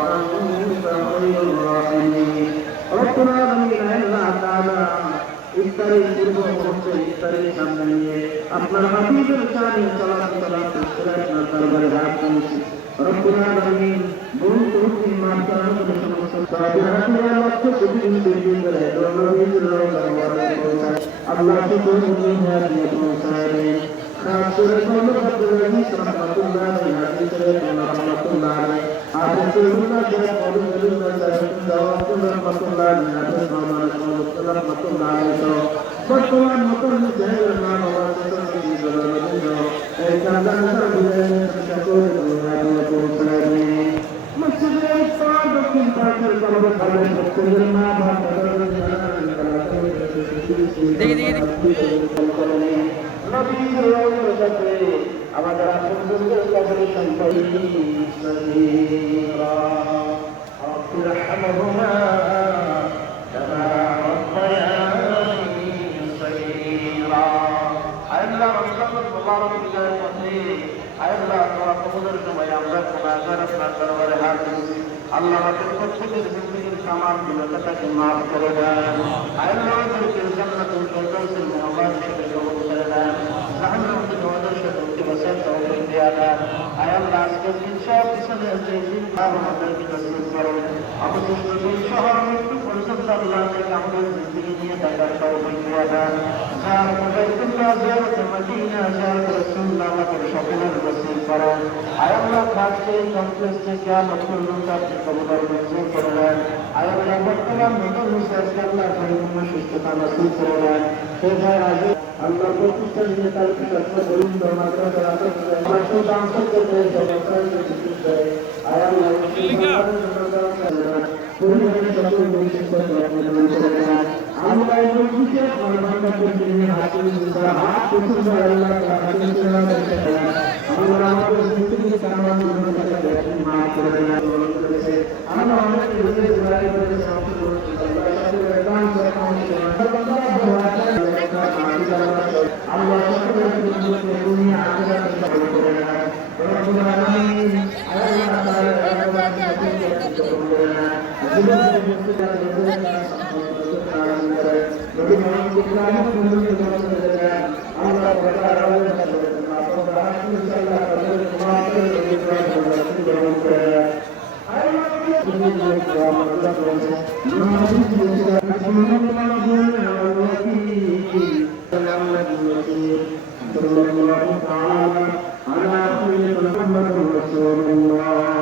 وأنت خير الراحمين ربنا آمين الله تعالى ইফতারের পূর্ব মুহূর্তে ইফতারের সামনে নিয়ে আপনার হাবিবের শানে সালাত করে আপনার দরবারে হাত তুলছি রব্বুল আলামিন ভুল ত্রুটি মাফ করার জন্য সমস্ত সাহাবীরা লক্ষ প্রতিদিন তৈরি করে নবীর দরবারে পৌঁছায় আল্লাহ শুকর দুনিয়া দিয়ে পৌঁছায় খাস করে আব্দুল আজিজ রাহমাতুল্লাহ আলাইহি হাদিসের রাহমাতুল্লাহ আলাইহি আবুল্লাহ যারা আবুল্লাহ রাহমাতুল্লাহ আলাইহি রাহমাতুল্লাহ আলাইহি বর্তমান মতন জাহের নাম আওয়াজ করতে বলেন এই কান্দার বিদায় সকল দুনিয়া পৌঁছায় মসজিদে ইফতার দক্ষিণ পাশের কবর খালে সকলের মা বাবা নবীর রওজাতে আমাদের আপনজনদের কবরে সম্পর্কে সগীরা আরহামহুমা কামা রাব্বায়ানি সগীরা আল্লাহ রাসূল মুবারক বিদায় করতে আল্লাহ তাআলা কবরের সময় আমরা গুনাহগার আপনার দরবারে হাত তুলছি আল্লাহ আমাদের প্রত্যেকের জিন্দেগির সামান গুনাহটাকে মাফ করে দেন আল্লাহ আমাদেরকে জান্নাতুল ফিরদাউসের মেহমান হিসেবে কবুল করে দেন জাহান্নাম থেকে আমাদের সাথে বাঁচার তৌফিক দিয়ে দেন আল্লাহ আজকের দিন সব পিছনে আছে দিন আমাদেরকে নসিব করুন আমাদের দিন শহর মৃত্যু পর্যন্ত আল্লাহ থেকে আমাদের জিন্দেগি নিয়ে থাকার তৌফিক দিয়ে দেন জিয়ারত বাইতুল্লাহ জিয়ারত মদিনা জিয়ারত রাসূলুল্লাহ আমাদের সকলের নসিব করুন আল্লাহ খাসকে কমপ্লেক্স থেকে কিয়ামত পর্যন্ত আপনি কবুল মঞ্জুর করে দেন আল্লাহ বর্তমান নতুন মুসলিম আল্লাহ পরিপূর্ণ সুস্থতা নসিব করে দেন সেই ভাই আগে আল্লাহ প্রতিষ্ঠান দিয়ে তার সত্য বলুন মাদ্রাসা রাখতে আমার তো দান্ত করতে জনসাধারণ কিছু করে আল্লাহ পরিবারের সকল বৈশিষ্ট্য আমরা এই মসজিদে মানবতা করতে হাতে হাত পছন্দ আল্লাহ হাতে আমরা আমাদের জিন্দগি সামান গুণাকে মাফ করে দেন আমরা আমাদের হৃদয়ে জড়াই করে শান্তি করতে আল্লাহ সাথে কাম করে আল্লাহ সকলের জন্য দুনিয়া আখিরাত কবুল করে নেন রব্বুল আলামিন আল্লাহ তাআলা কবুল করে নেন জীবনের মুক্তিদার নবী মুহাম্মদ ইসলামের সুন্নতে কবুল করে নেন আল্লাহ তাআলা ইনশাআল্লাহ কবুল করে নেন صلى الله تعالى على سيدنا محمد رسول الله